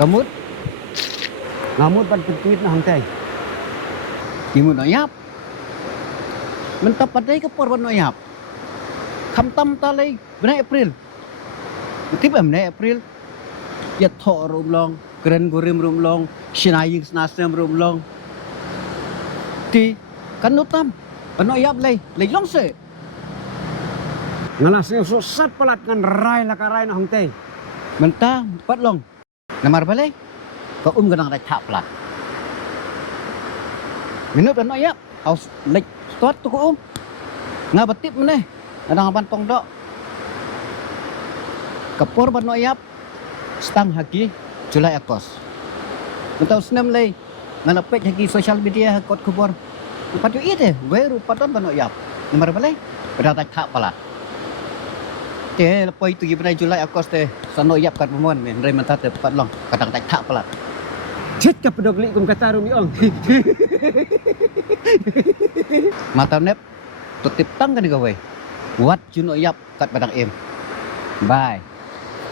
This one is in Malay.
Kamut ngamut pan tweet na hangtay. Timut noyap. Mentap padai ke por noyap. Kham tam ta lei benai April. Tip benai April. Ya tho rum long, keren gurim rum long, sinai snasem rum long. Ti kanutam panoyap lei long se. Ngalas yang susat pelat ngan rai la karai na hangtay. Mentah pat long. Namar balai. Ko kadang rai thak pelat. Minut panoyap. Aus lek stot tu ko nga batip meneh. Kadang apan tong dok. Kapor panoyap. Stang hagi Julai Agos. Mentau senam lei. Ngan apek hagi social media kot kubor. Patu ite, weru paton panoyap. Namar balai. Pada thak pelat. Te lepas itu gimana Julai Agos teh sano yap kat pemon men rei mentah te pat long kadang tak thak pelat. Cet ka pedo beli kum kata rumi ong. Mata nep tutip tang kan gawe. Buat juno yap kat padang em. Bye.